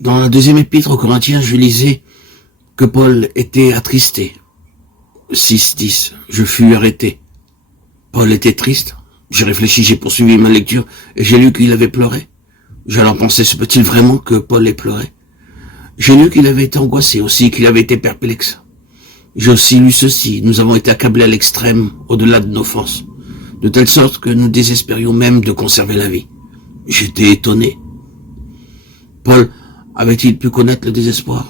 Dans la deuxième épître aux Corinthiens, je lisais que Paul était attristé. 6:10. Je fus arrêté. Paul était triste. J'ai réfléchi, j'ai poursuivi ma lecture et j'ai lu qu'il avait pleuré. J'ai alors pensé, se peut-il vraiment que Paul ait pleuré? J'ai lu qu'il avait été angoissé aussi, qu'il avait été perplexe. J'ai aussi lu ceci, nous avons été accablés à l'extrême, au-delà de nos forces, de telle sorte que nous désespérions même de conserver la vie. J'étais étonné. Paul avait-il pu connaître le désespoir?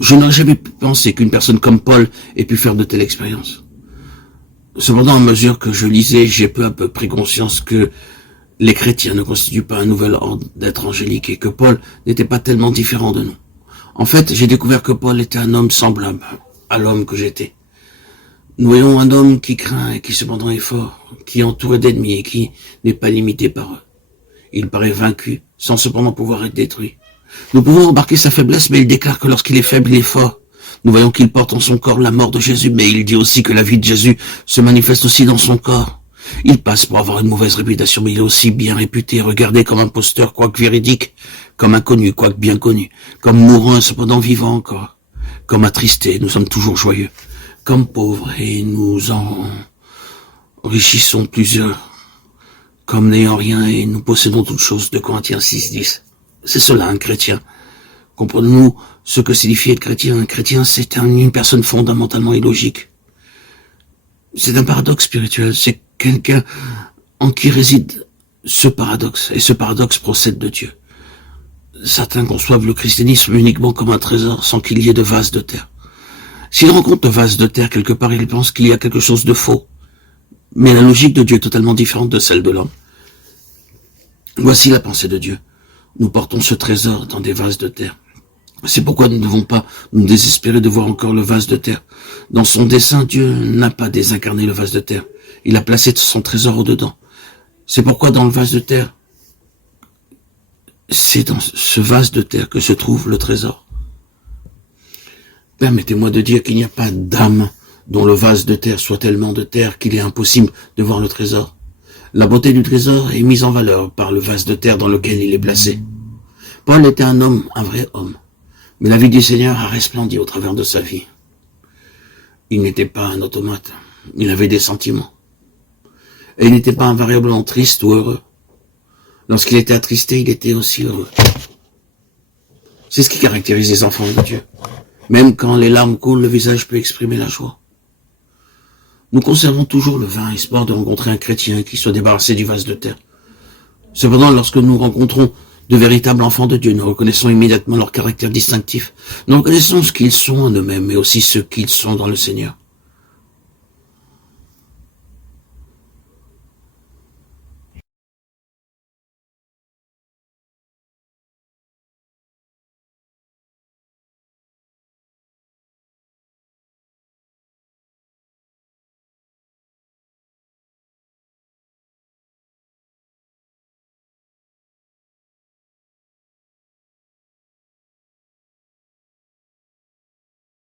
Je n'aurais jamais pensé qu'une personne comme Paul ait pu faire de telles expériences. Cependant, à mesure que je lisais, j'ai peu à peu pris conscience que les chrétiens ne constituent pas un nouvel ordre d'être angélique et que Paul n'était pas tellement différent de nous. En fait, j'ai découvert que Paul était un homme semblable à l'homme que j'étais. Nous voyons un homme qui craint et qui cependant est fort, qui est entouré d'ennemis et qui n'est pas limité par eux. Il paraît vaincu, sans cependant pouvoir être détruit. Nous pouvons remarquer sa faiblesse, mais il déclare que lorsqu'il est faible, il est fort. Nous voyons qu'il porte en son corps la mort de Jésus, mais il dit aussi que la vie de Jésus se manifeste aussi dans son corps. Il passe pour avoir une mauvaise réputation, mais il est aussi bien réputé, regardé comme imposteur, quoique véridique, comme inconnu, quoique bien connu, comme mourant et cependant vivant encore, comme attristé, nous sommes toujours joyeux, comme pauvres et nous enrichissons plusieurs, comme n'ayant rien et nous possédons toutes choses, de Corinthiens 6:10. C'est cela un chrétien. Comprenons-nous ce que signifie être chrétien? Un chrétien, c'est une personne fondamentalement illogique. C'est un paradoxe spirituel, c'est quelqu'un en qui réside ce paradoxe, et ce paradoxe procède de Dieu. Certains conçoivent le christianisme uniquement comme un trésor sans qu'il y ait de vase de terre. S'ils rencontrent de vase de terre quelque part, ils pensent qu'il y a quelque chose de faux. Mais la logique de Dieu est totalement différente de celle de l'homme. Voici la pensée de Dieu. Nous portons ce trésor dans des vases de terre. C'est pourquoi nous ne devons pas nous désespérer de voir encore le vase de terre. Dans son dessein, Dieu n'a pas désincarné le vase de terre. Il a placé son trésor au-dedans. C'est pourquoi dans le vase de terre, c'est dans ce vase de terre que se trouve le trésor. Permettez-moi de dire qu'il n'y a pas d'âme dont le vase de terre soit tellement de terre qu'il est impossible de voir le trésor. La beauté du trésor est mise en valeur par le vase de terre dans lequel il est placé. Paul était un homme, un vrai homme. Mais la vie du Seigneur a resplendi au travers de sa vie. Il n'était pas un automate. Il avait des sentiments. Et il n'était pas invariablement triste ou heureux. Lorsqu'il était attristé, il était aussi heureux. C'est ce qui caractérise les enfants de Dieu. Même quand les larmes coulent, le visage peut exprimer la joie. Nous conservons toujours le vain espoir de rencontrer un chrétien qui soit débarrassé du vase de terre. Cependant, lorsque nous rencontrons de véritables enfants de Dieu, nous reconnaissons immédiatement leur caractère distinctif. Nous reconnaissons ce qu'ils sont en eux-mêmes, mais aussi ce qu'ils sont dans le Seigneur.